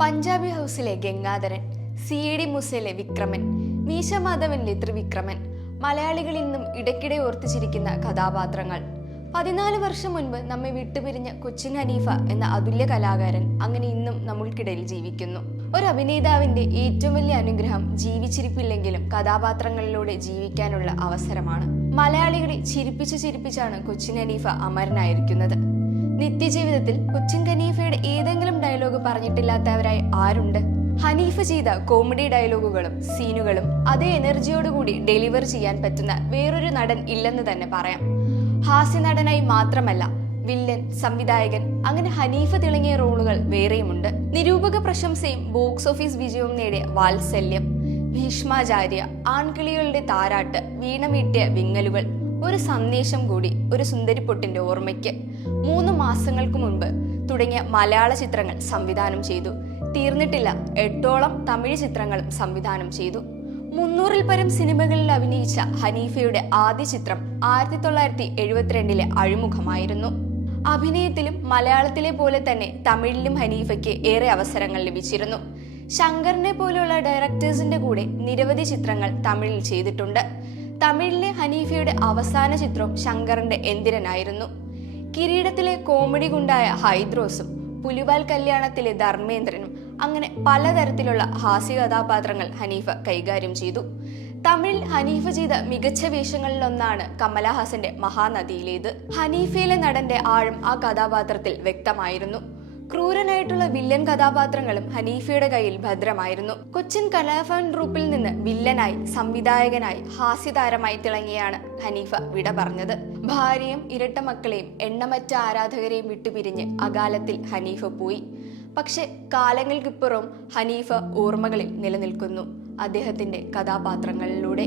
പഞ്ചാബി ഹൗസിലെ ഗംഗാധരൻ, CID മൂസയിലെ വിക്രമൻ, മീശ മാധവനിലെ ത്രിവിക്രമൻ, മലയാളികൾ ഇന്നും ഇടയ്ക്കിടെ ഓർത്തിച്ചിരിക്കുന്ന കഥാപാത്രങ്ങൾ. 14 വർഷം മുൻപ് നമ്മെ വിട്ടുപിരിഞ്ഞ കൊച്ചിൻ ഹനീഫ എന്ന അതുല്യ കലാകാരൻ അങ്ങനെ ഇന്നും നമ്മൾക്കിടയിൽ ജീവിക്കുന്നു. ഒരു അഭിനേതാവിന്റെ ഏറ്റവും വലിയ അനുഗ്രഹം ജീവിച്ചിരിപ്പില്ലെങ്കിലും കഥാപാത്രങ്ങളിലൂടെ ജീവിക്കാനുള്ള അവസരമാണ്. മലയാളികളെ ചിരിപ്പിച്ചാണ് കൊച്ചിൻ ഹനീഫ അമരനായിരിക്കുന്നത്. നിത്യജീവിതത്തിൽ കൊച്ചിൻ ഹനീഫയുടെ ഏതെങ്കിലും ഡയലോഗ് പറഞ്ഞിട്ടില്ലാത്തവരായി ആരുണ്ട്? ഹനീഫ ചെയ്ത കോമഡി ഡയലോഗുകളും സീനുകളും അതേ എനർജിയോടുകൂടി ഡെലിവർ ചെയ്യാൻ പറ്റുന്ന വേറൊരു നടൻ ഇല്ലെന്ന് തന്നെ പറയാം. ഹാസ്യ നടനായി മാത്രമല്ല, വില്ലൻ, സംവിധായകൻ, അങ്ങനെ ഹനീഫ തിളങ്ങിയ റോളുകൾ വേറെയുമുണ്ട്. നിരൂപക പ്രശംസയും ബോക്സ് ഓഫീസ് വിജയവും നേടിയ വാത്സല്യം, ഭീഷ്മാചാര്യ, ആൺകിളികളുടെ താരാട്ട്, വീണമീട്ടിയ വിങ്ങലുകൾ, ഒരു സന്ദേശം കൂടി, ഒരു സുന്ദരിപ്പൊട്ടിന്റെ ഓർമ്മയ്ക്ക്, 3 മാസങ്ങൾക്ക് മുൻപ് തുടങ്ങിയ മലയാള ചിത്രങ്ങൾ സംവിധാനം ചെയ്തു. തീർന്നിട്ടില്ല, 8ഓളം തമിഴ് ചിത്രങ്ങളും സംവിധാനം ചെയ്തു. 300-ൽ പരം സിനിമകളിൽ അഭിനയിച്ച ഹനീഫയുടെ ആദ്യ ചിത്രം 1972-ലെ അഴിമുഖമായിരുന്നു. അഭിനയത്തിലും മലയാളത്തിലെ പോലെ തന്നെ തമിഴിലും ഹനീഫയ്ക്ക് ഏറെ അവസരങ്ങൾ ലഭിച്ചിരുന്നു. ശങ്കറിനെ പോലെയുള്ള ഡയറക്ടേഴ്സിന്റെ കൂടെ നിരവധി ചിത്രങ്ങൾ തമിഴിൽ ചെയ്തിട്ടുണ്ട്. തമിഴിലെ ഹനീഫയുടെ അവസാന ചിത്രവും ശങ്കറിന്റെ എന്തിരനായിരുന്നു. കിരീടത്തിലെ കോമഡി ഗുണ്ടായ ഹൈദ്രോസും പുലിവാൽ കല്യാണത്തിലെ ധർമ്മേന്ദ്രനും അങ്ങനെ പലതരത്തിലുള്ള ഹാസ്യ കഥാപാത്രങ്ങൾ ഹനീഫ കൈകാര്യം ചെയ്തു. തമിഴിൽ ഹനീഫ ചെയ്ത മികച്ച വേഷങ്ങളിലൊന്നാണ് കമലഹാസന്റെ മഹാനദിയിലേത്. ഹനീഫയിലെ നടന്റെ ആഴം ആ കഥാപാത്രത്തിൽ വ്യക്തമായിരുന്നു. ക്രൂരനായിട്ടുള്ള വില്ലൻ കഥാപാത്രങ്ങളും ഹനീഫയുടെ കയ്യിൽ ഭദ്രമായിരുന്നു. കൊച്ചിൻ കലാഭവൻ ഗ്രൂപ്പിൽ നിന്ന് വില്ലനായി, സംവിധായകനായി, ഹാസ്യതാരമായി തിളങ്ങിയാണ് ഹനീഫ വിട പറഞ്ഞത്. ഭാര്യയും ഇരട്ട മക്കളെയും എണ്ണമറ്റ ആരാധകരെയും വിട്ടുപിരിഞ്ഞ് അകാലത്തിൽ ഹനീഫ പോയി. പക്ഷെ കാലങ്ങൾക്കിപ്പുറം ഹനീഫ ഓർമ്മകളിൽ നിലനിൽക്കുന്നു അദ്ദേഹത്തിന്റെ കഥാപാത്രങ്ങളിലൂടെ.